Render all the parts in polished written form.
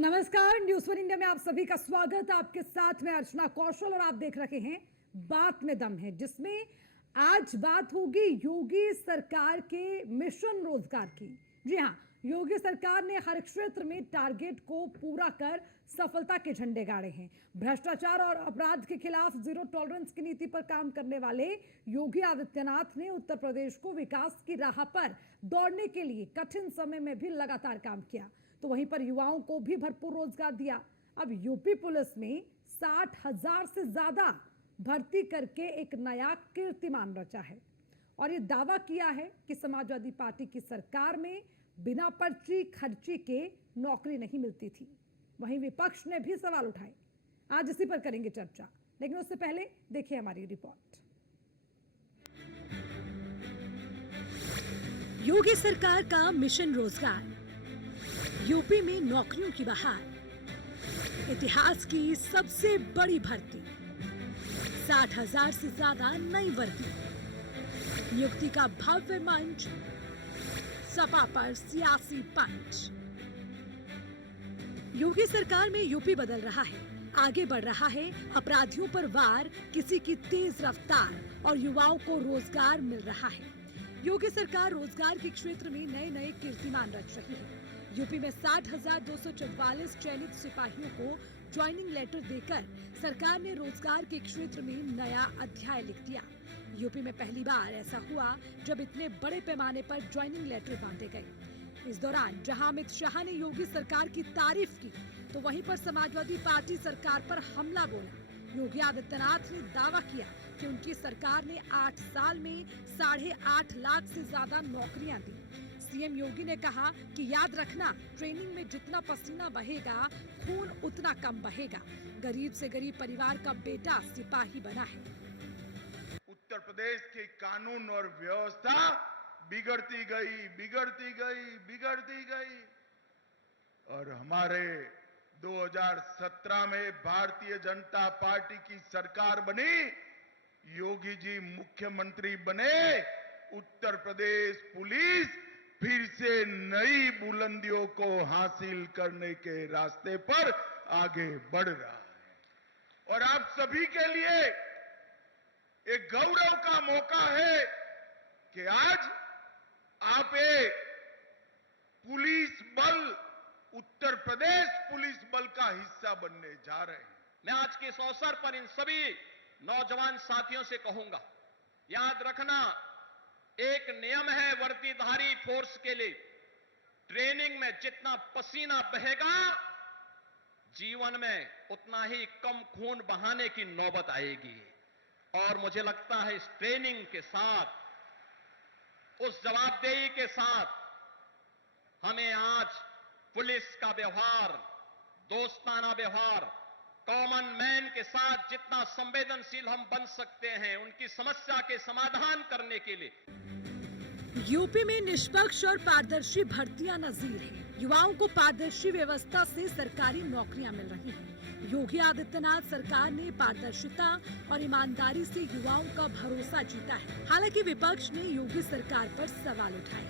नमस्कार, news one India में आप सभी का स्वागत। आपके साथ में अर्चना कौशल और आप देख रहे हैं बात में दम है, जिसमें आज बात होगी योगी सरकार के मिशन रोजगार की। जी हां, योगी सरकार ने हर क्षेत्र में टारगेट को पूरा कर सफलता के झंडे गाड़े हैं। भ्रष्टाचार और अपराध के खिलाफ जीरो टॉलरेंस की नीति पर काम करने वाले योगी आदित्यनाथ ने उत्तर प्रदेश को विकास की राह पर दौड़ने के लिए कठिन समय में भी लगातार काम किया, तो वहीं पर युवाओं को भी भरपूर रोजगार दिया। अब यूपी पुलिस में 60,000 से ज्यादा भर्ती करके एक नया कीर्तिमान रचा है और ये दावा किया है कि समाजवादी पार्टी की सरकार में बिना पर्ची खर्ची के नौकरी नहीं मिलती थी। वहीं विपक्ष ने भी सवाल उठाए। आज इसी पर करेंगे चर्चा, लेकिन उससे पहले देखिए हमारी रिपोर्ट। योगी सरकार का मिशन रोजगार, यूपी में नौकरियों की बहार, इतिहास की सबसे बड़ी भर्ती, 60,000 से ज्यादा नई वर्दी, नियुक्ति का भव्य मंच, सपा पर सियासी पंच। योगी सरकार में यूपी बदल रहा है, आगे बढ़ रहा है, अपराधियों पर वार, किसी की तेज रफ्तार और युवाओं को रोजगार मिल रहा है। योगी सरकार रोजगार के क्षेत्र में नए नए कीर्तिमान रच रही है। यूपी में 60,244 चयनित सिपाहियों को ज्वाइनिंग लेटर देकर सरकार ने रोजगार के क्षेत्र में नया अध्याय लिख दिया। यूपी में पहली बार ऐसा हुआ जब इतने बड़े पैमाने पर ज्वाइनिंग लेटर बांटे गए। इस दौरान जहां अमित शाह ने योगी सरकार की तारीफ की, तो वहीं पर समाजवादी पार्टी सरकार पर हमला बोला। योगी आदित्यनाथ ने दावा किया कि उनकी सरकार ने 8 साल में 8.5 लाख से ज्यादा नौकरियां दी। सीएम योगी ने कहा कि याद रखना, ट्रेनिंग में जितना पसीना बहेगा, खून उतना कम बहेगा। गरीब से गरीब परिवार का बेटा सिपाही बना है। उत्तर प्रदेश की कानून और व्यवस्था बिगड़ती गई और हमारे 2017 में भारतीय जनता पार्टी की सरकार बनी, योगी जी मुख्यमंत्री बने, उत्तर प्रदेश पुलिस फिर से नई बुलंदियों को हासिल करने के रास्ते पर आगे बढ़ रहा है। और आप सभी के लिए एक गौरव का मौका है कि आज आप एक पुलिस बल, उत्तर प्रदेश पुलिस बल का हिस्सा बनने जा रहे हैं। मैं आज के इस अवसर पर इन सभी नौजवान साथियों से कहूंगा, याद रखना, एक नियम है वर्दीधारी फोर्स के लिए, ट्रेनिंग में जितना पसीना बहेगा, जीवन में उतना ही कम खून बहाने की नौबत आएगी। और मुझे लगता है इस ट्रेनिंग के साथ, उस जवाबदेही के साथ, हमें आज पुलिस का व्यवहार, दोस्ताना व्यवहार, कॉमन मैन के साथ जितना संवेदनशील हम बन सकते हैं उनकी समस्या के समाधान करने के लिए। यूपी में निष्पक्ष और पारदर्शी भर्तियां नजीर है। युवाओं को पारदर्शी व्यवस्था से सरकारी नौकरियां मिल रही हैं। योगी आदित्यनाथ सरकार ने पारदर्शिता और ईमानदारी से युवाओं का भरोसा जीता है। हालांकि विपक्ष ने योगी सरकार पर सवाल उठाए।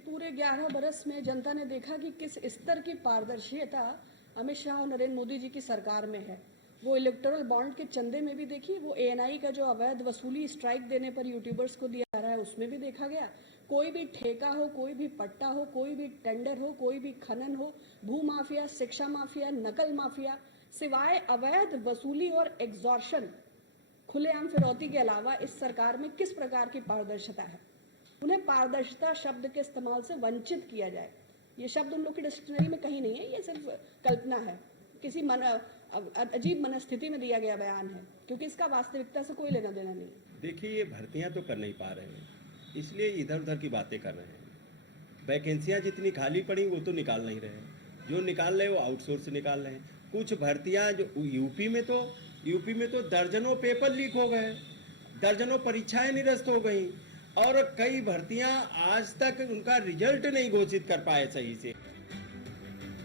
पूरे 11 बरस में जनता ने देखा कि किस स्तर की पारदर्शिता अमित शाह और नरेंद्र मोदी जी की सरकार में है। वो इलेक्टोरल बॉन्ड के चंदे में भी देखी, वो एएनआई का जो अवैध वसूली स्ट्राइक देने पर यूट्यूबर्स को दिया जा रहा है उसमें भी देखा गया। कोई भी ठेका हो, कोई भी पट्टा हो, कोई भी टेंडर हो, कोई भी खनन हो, भू माफिया, शिक्षा माफिया, नकल माफिया, सिवाय अवैध वसूली और एग्जॉर्शन, खुलेआम फिरौती के अलावा इस सरकार में किस प्रकार की पारदर्शिता है। उन्हें पारदर्शिता शब्द के इस्तेमाल से वंचित किया जाए, ये शब्द उन लोग की डिक्शनरी में कहीं नहीं है, ये सिर्फ कल्पना है, किसी अजीब मनस्थिति में दिया गया बयान है, क्योंकि इसका वास्तविकता से कोई लेना देना नहीं। देखिए, ये भर्तियां तो कर नहीं पा रहे हैं, इसलिए इधर उधर की बातें कर रहे हैं। वैकेंसियां जितनी खाली पड़ी वो तो निकाल नहीं रहे हैं, जो निकाल रहे वो आउटसोर्स से निकाल रहे हैं। कुछ भर्तियां जो यूपी में तो दर्जनों पेपर लीक हो गए, दर्जनों परीक्षाएं निरस्त हो गई और कई भर्तियां आज तक उनका रिजल्ट नहीं घोषित कर पाए सही से।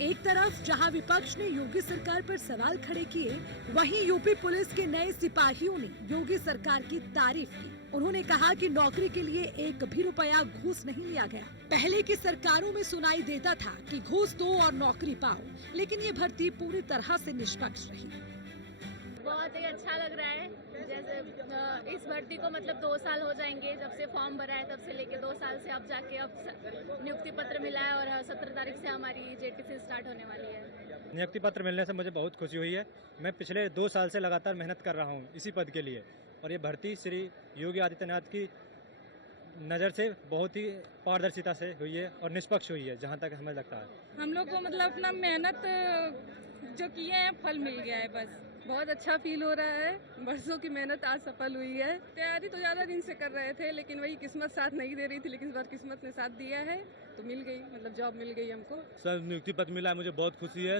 एक तरफ जहां विपक्ष ने योगी सरकार पर सवाल खड़े किए, वहीं यूपी पुलिस के नए सिपाहियों ने योगी सरकार की तारीफ की। उन्होंने कहा कि नौकरी के लिए एक भी रुपया घूस नहीं लिया गया। पहले की सरकारों में सुनाई देता था कि घूस दो और नौकरी पाओ, लेकिन ये भर्ती पूरी तरह से निष्पक्ष रही। बहुत ही अच्छा लग रहा है। जैसे इस भर्ती को मतलब 2 साल हो जाएंगे जब से फॉर्म भरा है, तब से लेके 2 साल से अब जाके अब नियुक्ति पत्र मिला है और 17 तारीख से हमारी जेटीसी स्टार्ट होने वाली है। नियुक्ति पत्र मिलने से मुझे बहुत खुशी हुई है। मैं पिछले 2 साल से लगातार मेहनत कर रहा हूँ इसी पद के लिए, और ये भर्ती श्री योगी आदित्यनाथ की नज़र से बहुत ही पारदर्शिता से हुई है और निष्पक्ष हुई है, जहाँ तक हमें लगता है। हम लोग को मतलब अपना मेहनत जो किए हैं फल मिल गया है। बस बहुत अच्छा फील हो रहा है। बरसों की मेहनत आज सफल हुई है। तैयारी तो ज़्यादा दिन से कर रहे थे, लेकिन वही किस्मत साथ नहीं दे रही थी, लेकिन इस बार किस्मत ने साथ दिया है तो मिल गई, मतलब जॉब मिल गई हमको। सर नियुक्ति पत्र मिला है, मुझे बहुत खुशी है।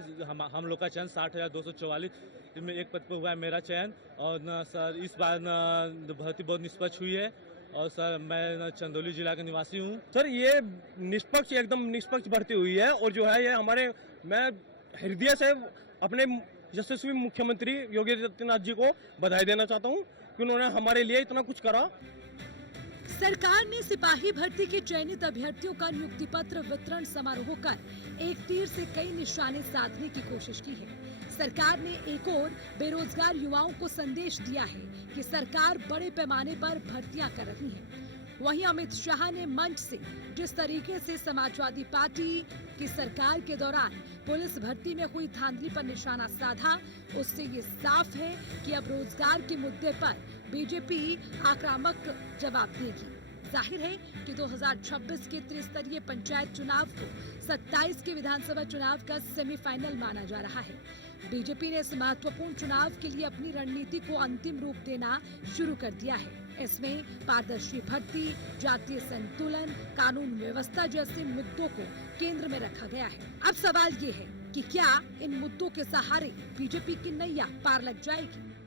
हम लोग का चयन 60,244 जिसमें एक पद पर हुआ है मेरा चयन, और न सर इस बार न भर्ती बहुत निष्पक्ष हुई है। और सर मैं चंदौली जिला का निवासी हूँ। सर ये निष्पक्ष एकदम निष्पक्ष भर्ती हुई है, और जो है ये हमारे, मैं हृदय से अपने यशस्वी मुख्यमंत्री योगी आदित्यनाथ जी को बधाई देना चाहता हूँ कि उन्होंने हमारे लिए इतना कुछ करा। सरकार ने सिपाही भर्ती के चयनित अभ्यर्थियों का नियुक्ति पत्र वितरण समारोह कर एक तीर से कई निशाने साधने की कोशिश की है। सरकार ने एक और बेरोजगार युवाओं को संदेश दिया है कि सरकार बड़े पैमाने पर भर्तियां कर रही है। वहीं अमित शाह ने मंच से जिस तरीके से समाजवादी पार्टी की सरकार के दौरान पुलिस भर्ती में हुई धांधली पर निशाना साधा, उससे ये साफ है कि अब रोजगार के मुद्दे पर बीजेपी आक्रामक जवाब देगी। जाहिर है कि 2026 के त्रिस्तरीय पंचायत चुनाव को 27 के विधानसभा चुनाव का सेमीफाइनल माना जा रहा है। बीजेपी ने इस महत्वपूर्ण चुनाव के लिए अपनी रणनीति को अंतिम रूप देना शुरू कर दिया है। इसमें पारदर्शी भर्ती, जातीय संतुलन, कानून व्यवस्था जैसे मुद्दों को केंद्र में रखा गया है। अब सवाल ये है कि क्या इन मुद्दों के सहारे बीजेपी की नैया पार लग जाएगी?